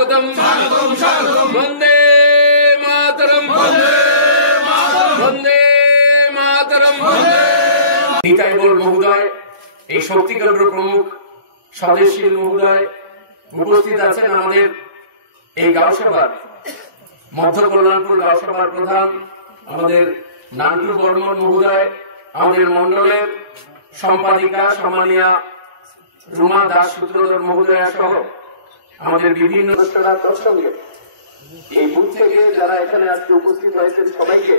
বন্দে মাতরম, বন্দে মাতরম। নিতাই বল মহোদয়, এই শক্তিকেন্দ্র প্রমুখ সদস্যশীল মহোদয় উপস্থিত আছেন। আমাদের এই গাঁওসভার মধ্য কল্যাণপুর গাঁওসভার প্রধান আমাদের নান্টু বর্মন মহোদয়, আমাদের মন্ডলের সম্পাদিকা সম্মানীয়া রুমা দাস সূত্রধর মহোদয়া সহ আমাদের বিভিন্ন সঙ্গে এই বুথ থেকে যারা এখানে আজকে উপস্থিত হয়েছেন সবাইকে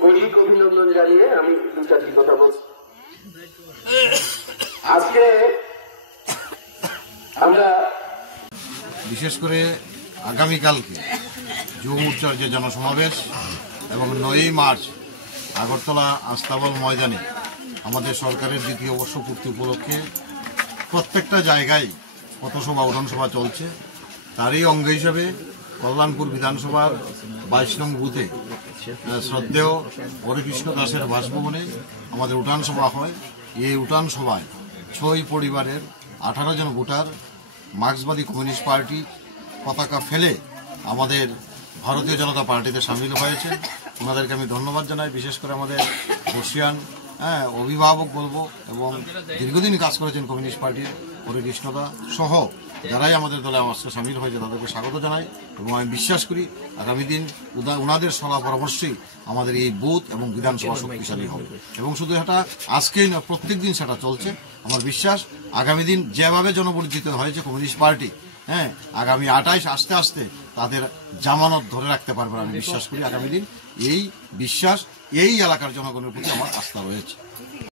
মৌলিক অভিনন্দন জানিয়ে আমি দু চারটি কথা বলছি। আজকে আমরা বিশেষ করে আগামীকালকে যুব মোর্চার যে জনসমাবেশ এবং 9ই মার্চ আগরতলা আস্তাবল ময়দানে আমাদের সরকারের দ্বিতীয় বর্ষপূর্তি উপলক্ষে প্রত্যেকটা জায়গায় পথসভা উঠানসভা চলছে। তারই অঙ্গ হিসাবে কল্যাণপুর বিধানসভার 22 নং বুথে শ্রদ্ধেয় হরেকৃষ্ণ দাসের বাসভবনে আমাদের উঠানসভা হয়। এই উঠানসভায় 6 পরিবারের 18 জন ভোটার মার্ক্সবাদী কমিউনিস্ট পার্টি পতাকা ফেলে আমাদের ভারতীয় জনতা পার্টিতে সামিল হয়েছে। ওনাদেরকে আমি ধন্যবাদ জানাই। বিশেষ করে আমাদের বর্ষিয়ান অভিভাবক বলবো এবং দীর্ঘদিন কাজ করেছেন কমিউনিস্ট পার্টির হরেকৃষ্ণদা সহ যারাই আমাদের দলে আজকে সামিল হয়েছে তাদেরকে স্বাগত জানাই এবং আমি বিশ্বাস করি আগামী দিন ওনাদের সলা পরামর্শেই আমাদের এই বুথ এবং বিধানসভা শক্তিশালী হবে এবং শুধু এটা আজকেই না, প্রত্যেক দিন সেটা চলছে। আমার বিশ্বাস আগামী দিন যেভাবে জনপরিচিত হয়েছে কমিউনিস্ট পার্টি, আগামী 28 আস্তে আস্তে তাদের জামানত ধরে রাখতে পারবে আমি বিশ্বাস করি। আগামী দিন এই বিশ্বাস এই এলাকার জনগণের প্রতি আমার আস্থা রয়েছে।